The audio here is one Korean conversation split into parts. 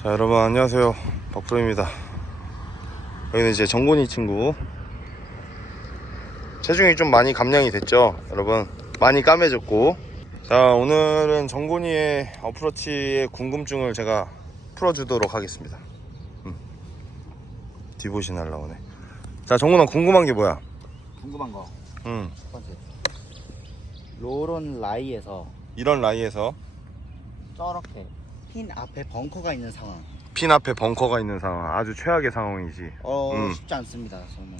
자 여러분 안녕하세요. 박프로입니다. 여기는 이제 정곤이 친구. 체중이 좀 많이 감량이 됐죠 여러분? 많이 까매졌고. 자 오늘은 정곤이의 어프로치의 궁금증을 제가 풀어주도록 하겠습니다. 음. 디보시 날라오네. 자 정곤아 궁금한 게 뭐야? 궁금한 거. 음. 첫 번째. 로론 라이에서 이런 라이에서? 저렇게 핀 앞에 벙커가 있는 상황. 핀 앞에 벙커가 있는 상황 아주 최악의 상황이지 어 음. 쉽지 않습니다. 저는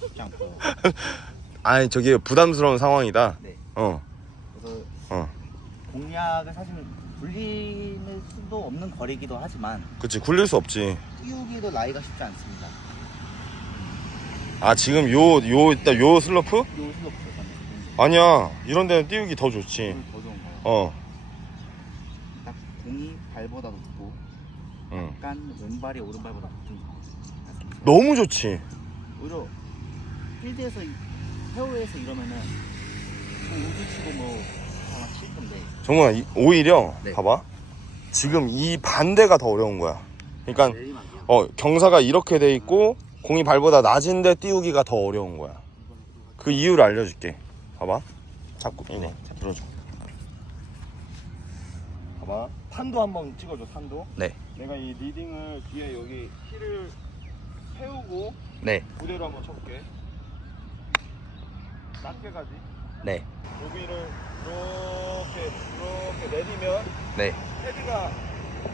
쉽지 않고. 아니 저게 부담스러운 상황이다 네. 어 그래서 어. 공략을 사실 불릴 수도 없는 거리이기도 하지만 그치 굴릴 수 없지 띄우기도 라이가 쉽지 않습니다. 아 지금 요 요 있다 요 슬로프? 요 슬로프 저는 아니야 이런 데는 띄우기 더 좋지 더 좋은 거. 어 딱 공이 발보다 높고 응. 약간 왼발이 오른발보다 높은 거. 너무 좋지. 오히려 필드에서 이- 페어웨이에서 이러면은 뭐 우주 치고 뭐 아마 칠 건데. 정말 이- 오히려 네. 봐봐. 지금 이 반대가 더 어려운 거야. 그러니까. 어 경사가 이렇게 돼 있고 공이 발보다 낮은데 띄우기가 더 어려운 거야. 그 이유를 알려줄게. 봐봐. 잡고. 이거 자, 들어줘. 봐봐 탄도 한번 찍어줘 탄도 네. 내가 이 리딩을 뒤에 여기 힐을 세우고 네. 그대로 한번 쳐볼게 낮게 가지 네. 여기를 이렇게 이렇게 내리면 네. 헤드가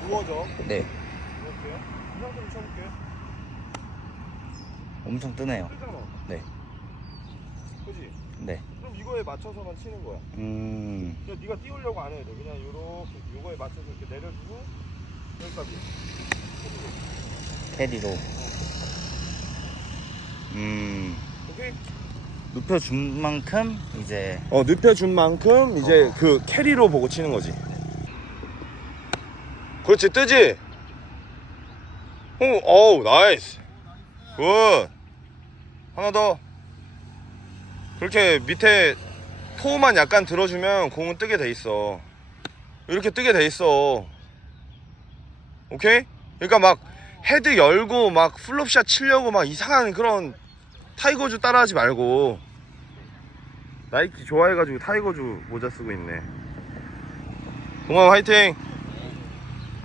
누워져 네. 이렇게요 이 상태로 쳐볼게 엄청 뜨네요. 뜨잖아 네. 그지? 네. 그럼 이거에 맞춰서만 치는 거야 음. 그냥 네가 띄우려고 안 해도 돼 그냥 이렇게 이거에 맞춰서 이렇게 내려주고 여기까지 캐리로. 음. 오케이? 눕혀준 만큼 이제 어 눕혀준 만큼 이제 그 캐리로 보고 치는 거지 그렇지 뜨지? 오, 어우 나이스 굿 하나 더 그렇게 밑에 토만 약간 들어주면 공은 뜨게 돼 있어 이렇게 뜨게 돼 있어 오케이? 그러니까 막 헤드 열고 막 플롭샷 치려고 막 이상한 그런 타이거즈 따라하지 말고 나이키 좋아해가지고 타이거즈 모자 쓰고 있네. 동원 화이팅!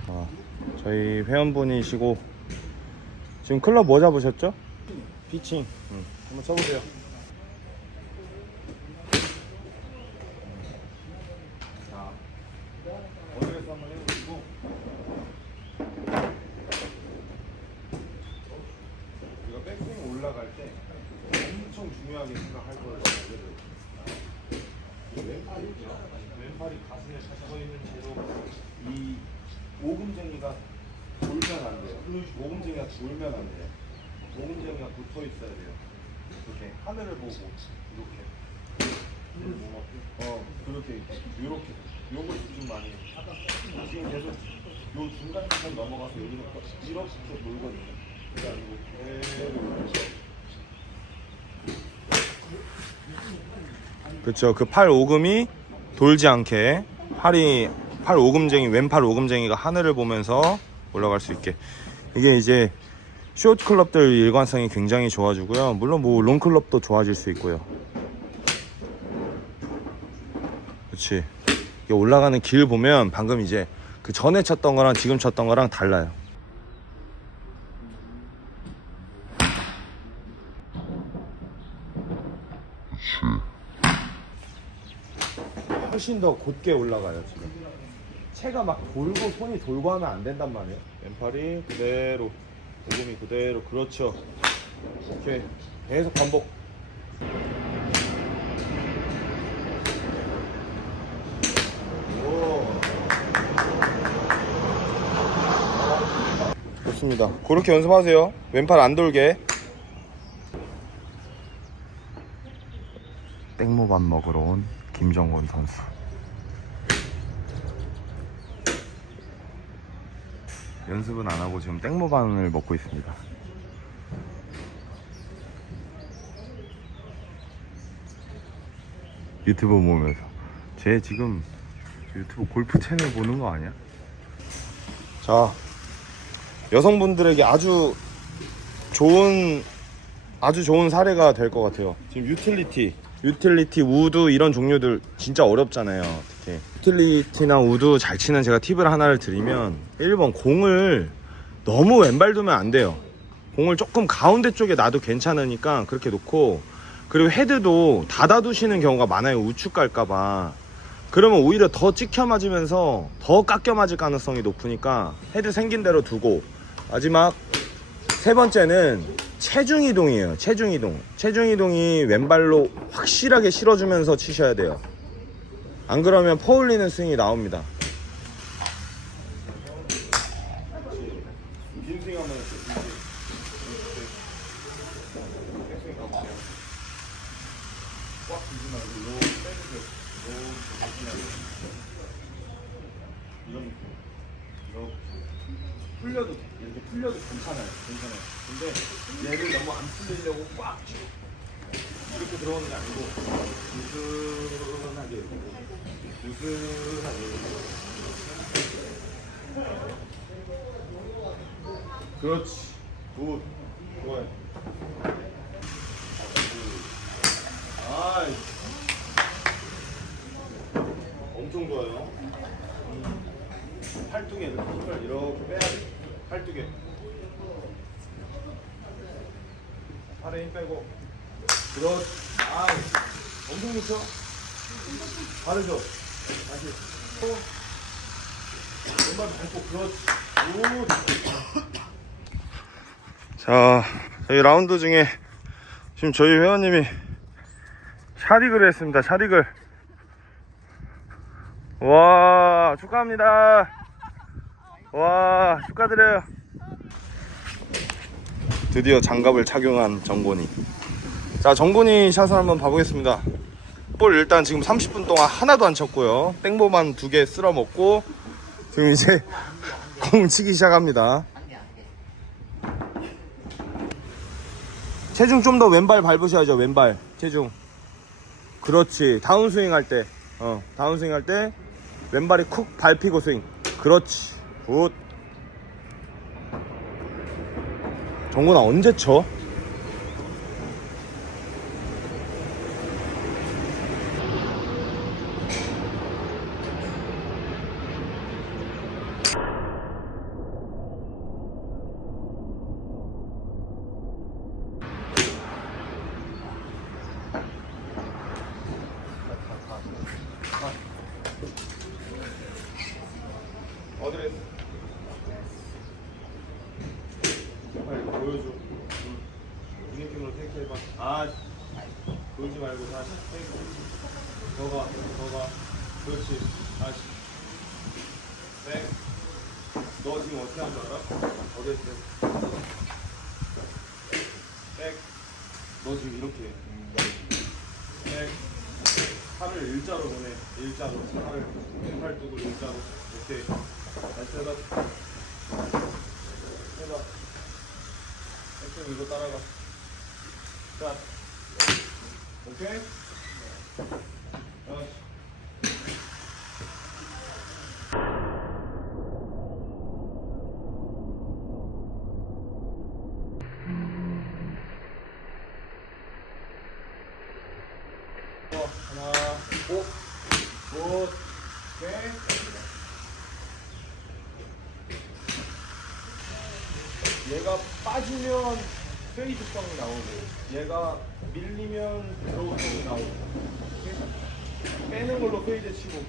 아, 저희 회원분이시고 지금 클럽 뭐 잡으셨죠? 피칭. 응. 한번 쳐보세요. 자, 어디에서 한번 해보시고. 우리가 백스윙 올라갈 때 엄청 중요하게 생각할 거예요. 왼팔이 있죠? 왼팔이 가슴에 서 있는 채로 이 오금쟁이가 돌면 오금쟁이가 돌면 안 돼요. 오금쟁이가 붙어 있어야 돼요. 이렇게 하늘을 보고 이렇게. 어 그렇게 이렇게 요거 집중 많이 해. 지금 계속 요 중간 부분 넘어가서 여기는 이렇게 그대로 이렇게. 그쵸 그팔 오금이 돌지 않게 팔이 팔 오금쟁이 왼팔 오금쟁이가 하늘을 보면서 올라갈 수 있게 이게 이제 쇼트 클럽들 일관성이 굉장히 좋아지고요. 물론 뭐 롱클럽도 좋아질 수 있고요. 그렇지. 올라가는 길 보면 방금 이제 그 전에 쳤던 거랑 지금 쳤던 거랑 달라요. 훨씬 더 곧게 올라가요 지금 채가 막 돌고 손이 돌고 하면 안 된단 말이에요. 왼팔이 그대로 오금이 그대로. 그렇죠. 오케이 계속 반복. 오. 좋습니다. 그렇게 연습하세요. 왼팔 안 돌게. 땡모밥 먹으러 온 김정곤 선수. 연습은 안 하고 지금 땡모반을 먹고 있습니다. 유튜브 보면서 쟤 지금 유튜브 골프 채널 보는 거 아니야? 자 여성분들에게 아주 좋은 아주 좋은 사례가 될 것 같아요. 지금 유틸리티, 유틸리티, 우드 이런 종류들 진짜 어렵잖아요. 특히 유틸리티나 우드 잘 치는 제가 팁을 하나를 드리면 1번 공을 너무 왼발 두면 안 돼요. 공을 조금 가운데 쪽에 놔도 괜찮으니까 그렇게 놓고 그리고 헤드도 닫아 두시는 경우가 많아요. 우측 갈까봐. 그러면 오히려 더 찍혀 맞으면서 더 깎여 맞을 가능성이 높으니까 헤드 생긴 대로 두고 마지막 세 번째는 체중 이동이에요. 체중 이동. 체중 이동이 왼발로 확실하게 실어주면서 치셔야 돼요. 안 그러면 퍼올리는 스윙이 나옵니다. 풀려도 돼. 이렇게 풀려도 괜찮아요. 괜찮아요. 근데 얘를 너무 안 풀리려고 꽉 쥐고 이렇게 들어오는 게 아니고 느슨하게 느슨하게 그렇지. 굿. 좋아요. 아이. 엄청 좋아요. 팔뚝에 이렇게 힘을 이렇게 빼야 돼. 팔뚝에. 팔에 힘 빼고. 그렇지. 아, 엄청 좋죠? 바르죠? 다시. 또. 왼발 밟고, 그렇지. 오. 자, 저희 라운드 중에 지금 저희 회원님이 샤디글 했습니다. 샤디글. 와, 축하합니다. 와, 축하드려요. 드디어 장갑을 착용한 정곤이. 자, 정곤이 샷을 한번 봐보겠습니다. 볼 일단 지금 30분 동안 하나도 안 쳤고요. 땡보만 두 개 쓸어 먹고 지금 이제 공 치기 시작합니다. 체중 좀 더 왼발 밟으셔야죠. 왼발 체중. 그렇지. 다운스윙 할 때. 어, 다운스윙 할 때 왼발이 쿡 밟히고 스윙. 그렇지. 굿. 정곤아 언제 쳐? 어드레스. 빨리 보여줘. 이 느낌으로 테이크 해봐. 아, 보이지 말고 다시. 더 가, 더 가. 그렇지. 다시. 백. 너 지금 어떻게 한줄 알아? 어드레스. 백. 너 지금 이렇게 해. 백. 팔을 일자로 보내. 일자로. 팔을 왼팔뚝으로 일자로. 오케이. 다시 해봐. 해봐. 액션 이거 따라가. 자. 오케이? 어. 어, 하나, 오, 굿, 오케이. 얘가 빠지면 페이드성이 나오고 얘가 밀리면 드로우성이 나오고? 빼는 걸로 페이드 치고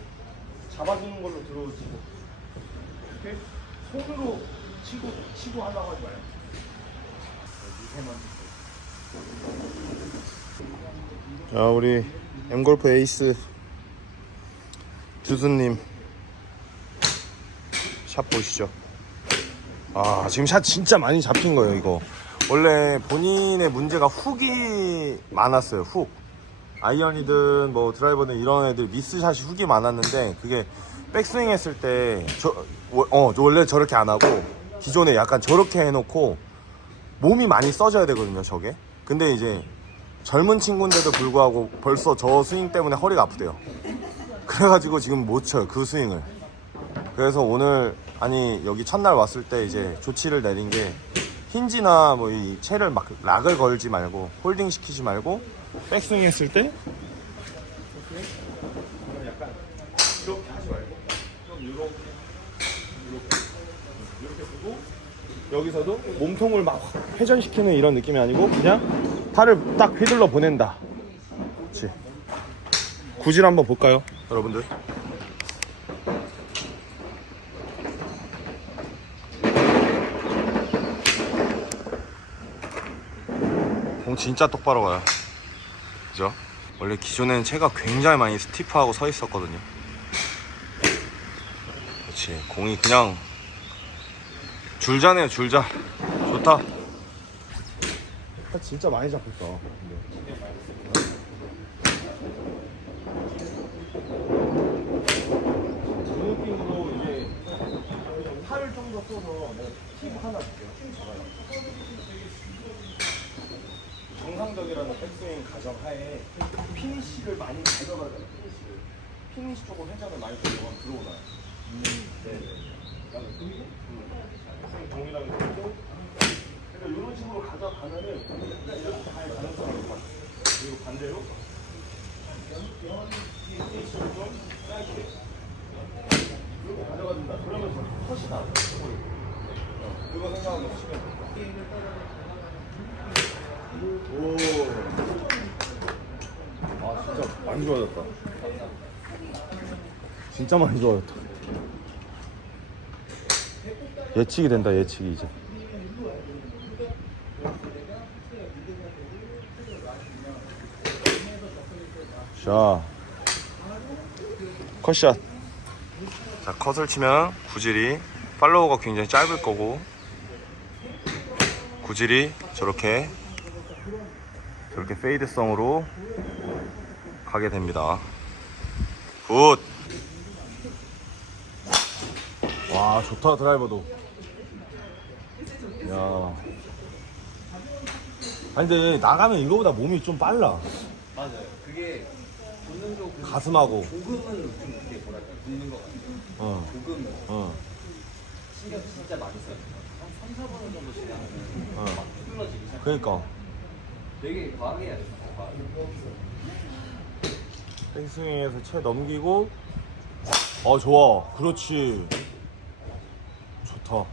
잡아주는 걸로 드로우 치고 오케이? 손으로 치고 치고 하려고 하지 마요 자 우리 엠골프 에이스 두수님 샷 보시죠 아 지금 샷 진짜 많이 잡힌 거예요 이거 원래 본인의 문제가 훅이 많았어요 훅. 아이언이든 뭐 드라이버든 이런 애들 미스샷이 훅이 많았는데 그게 백스윙 했을 때 저 어, 원래 저렇게 안 하고 기존에 약간 저렇게 해놓고 몸이 많이 써져야 되거든요 저게. 근데 이제 젊은 친구인데도 불구하고 벌써 저 스윙 때문에 허리가 아프대요. 그래가지고 지금 못 쳐요 그 스윙을. 그래서 오늘 아니 여기 첫날 왔을 때 이제 조치를 내린 게 힌지나 뭐 이 채를 막 락을 걸지 말고 홀딩 시키지 말고 백스윙 했을 때 약간 이렇게 하지 말고 좀 이렇게 이렇게 이렇게 두고 여기서도 몸통을 막 회전시키는 이런 느낌이 아니고 그냥 팔을 딱 휘둘러 보낸다. 그렇지. 구질 한번 볼까요, 여러분들? 공 진짜 똑바로 가요. 그죠? 원래 기존에는 채가 굉장히 많이 스티프하고 서 있었거든요. 그렇지. 공이 그냥 줄자네요, 줄자. 좋다. 진짜 많이 잡혔다. 그 느낌으로 이제 팔을 좀 더 써서 내가 팁 하나 줄게요. 정상적이라는 백스윙 가정 하에 피니쉬를 많이 가져가야 돼요. 피니쉬를. 피니쉬 쪽으로 회전을 많이 들어가면 들어오나요? 네네. 나는 그리고 백스윙 정리라는 거고 그러니까 이런 식으로 가져가면은 일단 이렇게 갈 가능성이 높아. 그리고 반대로 피니쉬를 좀 짧게 이렇게 가져가준다. 그러면 더 컷이 나. 어, 그거 생각하고 치면 돼. 오. 아 진짜 많이 좋아졌다. 진짜 많이 좋아졌다. 예측이 된다 예측이 이제. 자, 컷샷. 자, 컷을 치면 구질이 팔로우가 굉장히 짧을 거고 구질이 저렇게 저렇게 페이드성으로 가게 됩니다. 굿. 와 좋다 드라이버도. 야. 아니 근데 나가면 이거보다 몸이 좀 빨라. 맞아요. 그게 본능적으로 가슴하고. 조금은 좀 그게 뭐랄까 붙는 것 같아요. 어. 조금 어. 신경 진짜 많이 써요. 한 3, 4번 정도 지나면 어. 막 휘둘러지기 시작. 그러니까. 되게 과하게 해야. 과하게. 백스윙에서 채 넘기고. 어 좋아. 그렇지. 좋다.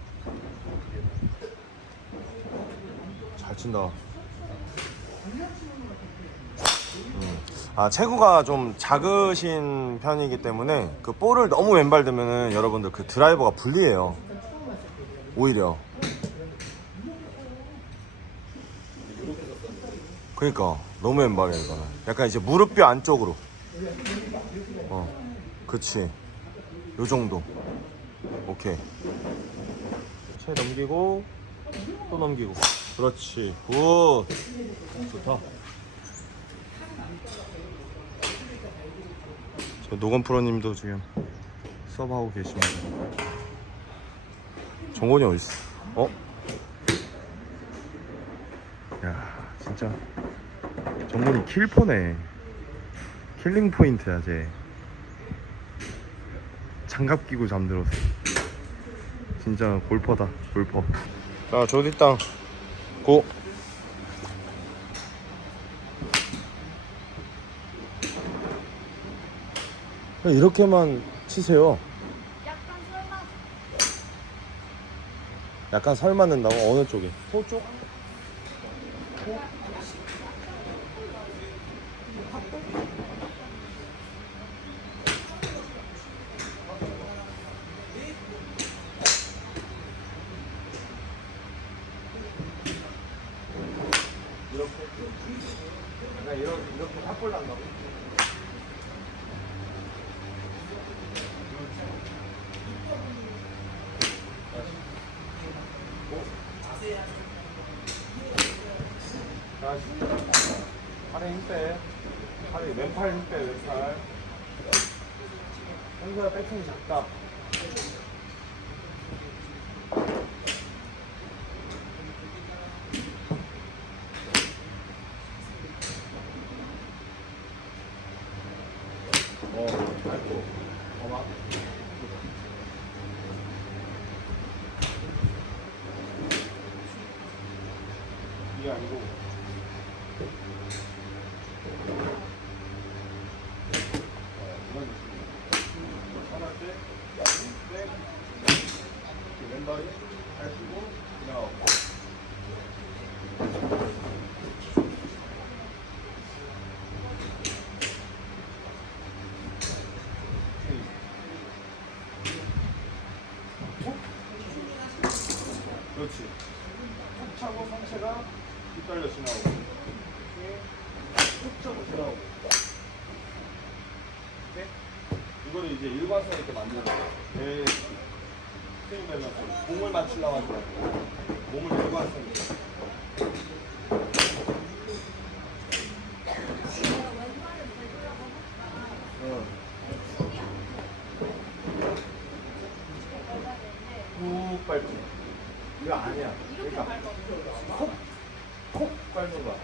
잘 친다. 음. 아 체구가 좀 작으신 편이기 때문에 그 볼을 너무 왼발 들면은 여러분들 그 드라이버가 불리해요. 오히려. 그러니까 너무 왼발이야 이거는. 약간 이제 무릎뼈 안쪽으로. 어, 그치. 요 정도. 오케이. 채 넘기고 또 넘기고. 그렇지. 굿. 좋다. 저 노건 프로님도 지금 서브하고 계십니다. 정곤이 어딨어? 어? 야, 진짜 정곤이 킬포네. 킬링 포인트야, 쟤. 장갑 끼고 잠들었어. 진짜 골퍼다, 골퍼. 자, 조디 땅. 고. 이렇게만 치세요. 약간 설마 약간 설 맞는다고? 어느 쪽에? 소 쪽? 이 렇게? 그냥 이렇게, 이렇게 탑볼 난다고? 자, 팔에 힘 빼. 팔에 왼팔 힘 빼, 왼팔. 현수야 백킹이 작다. 어, 밟고. 어, 막. 아니고. 편할 때, 백, 이렇게 왼발이 잘 쓰고, 그냥. 그렇지. 툭 차고 상체가 빗달려 지나오고. 툭 차고 지나오고. 오케이? 이제 일관성 있게 만드는 거야. 내 스윙 밸런스. 공을 맞추려고 하지 말고. 몸을 일관성 있게. 어. 꾹 밟지. 이거 아니야. 그러니까 콕, 콕 밟는 거야.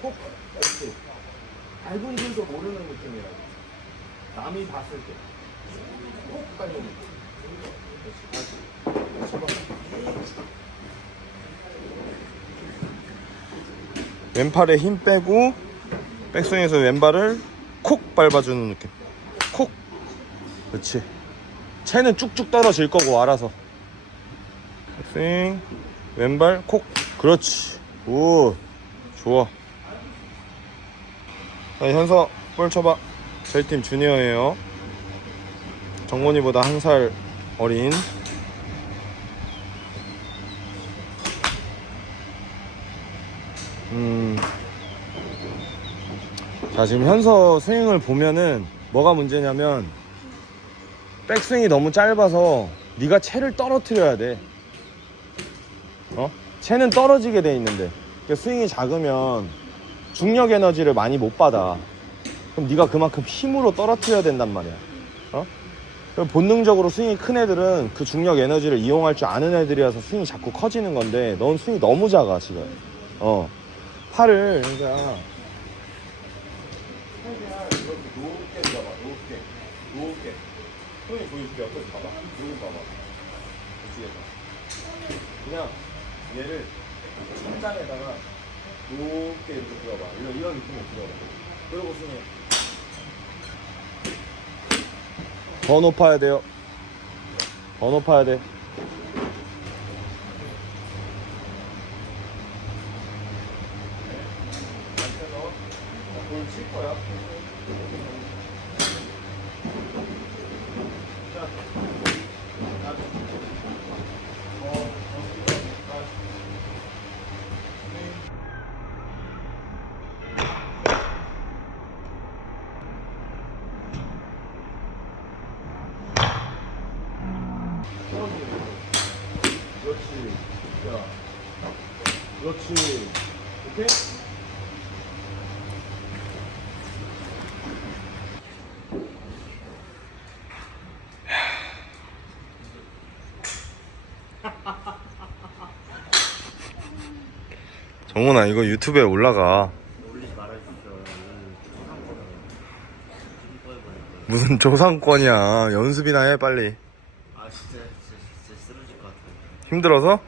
콕, 이렇게. 밟은 줄도 모르는 느낌이야. 남이 봤을 때. 콕 밟는 거. 그렇지, 다시. 잡아. 왼팔에 힘 빼고 백스윙에서 왼발을 콕 밟아주는 느낌. 콕. 그렇지. 채는 쭉쭉 떨어질 거고 알아서. 스윙 왼발 콕 그렇지 오 좋아 자 현서 볼 쳐봐 저희 팀 주니어예요 정곤이보다 한 살 어린 자 지금 현서 스윙을 보면은 뭐가 문제냐면 백스윙이 너무 짧아서 네가 채를 떨어뜨려야 돼. 어? 채는 떨어지게 돼 있는데. 그 스윙이 작으면 중력 에너지를 많이 못 받아. 그럼 네가 그만큼 힘으로 떨어뜨려야 된단 말이야. 어? 그럼 본능적으로 스윙이 큰 애들은 그 중력 에너지를 이용할 줄 아는 애들이라서 스윙이 자꾸 커지는 건데 넌 스윙이 너무 작아 지금. 어. 팔을 그러니까 최대한 이렇게 높게 들어봐 높게 높게 손이 보여줄게 옆에서 봐봐 여기 봐봐 그치 그냥 얘를 천장에다가 높게 이렇게 들어봐 이런, 이런 느낌으로 들어봐 그러고 스윙 더 높아야 돼요. 더 높아야 돼 볼칠 거야 자, 나도. 어, 어, 나. 그렇지. 야. 그렇지. 오케이? 정훈아 이거 유튜브에 올라가 올리지 말아주십시오. 무슨 조상권이야 연습이나 해 빨리 아 진짜 진짜, 진짜 쓰러질 것 같아요. 힘들어서?